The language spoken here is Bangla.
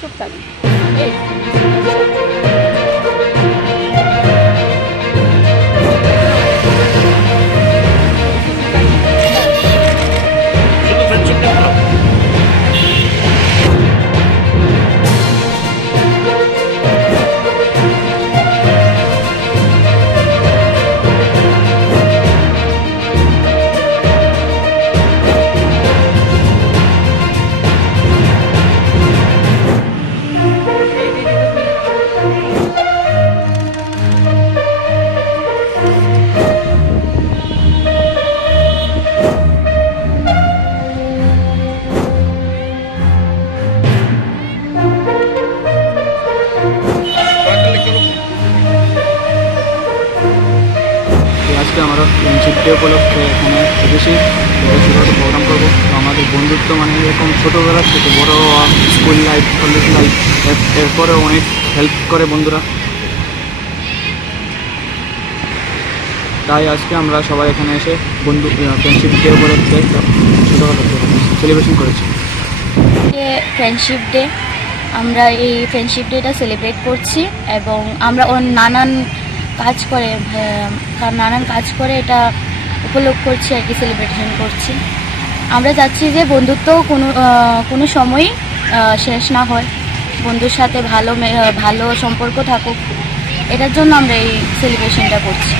Çok tatlım. Evet. আজকে আমরা ফ্রেন্ডশিপ ডে উপলক্ষে এখানে এসেছি। ছোটো প্রোগ্রাম করব। আমাদের বন্ধুত্ব মানে এরকম ছোটোবেলা থেকে বড় স্কুল লাইফ কলেজ লাইফ এরপরেও অনেক হেল্প করে বন্ধুরা। তাই আজকে আমরা সবাই এখানে এসে বন্ধু ফ্রেন্ডশিপ ডে উপলক্ষে একটা ছোটোবেলা সেলিব্রেশন করেছি। ফ্রেন্ডশিপ ডে আমরা এই ফ্রেন্ডশিপ ডেটা সেলিব্রেট করছি এবং আমরা নানান কাজ করে নানান কাজ করে এটা উপলক্ষ করছি আর কি সেলিব্রেশন করছি। আমরা চাচ্ছি যে বন্ধুত্ব কোনো কোনো সময়ই শেষ না হয়। বন্ধুর সাথে ভালো ভালো সম্পর্ক থাকুক। এটার জন্য আমরা এই সেলিব্রেশনটা করছি।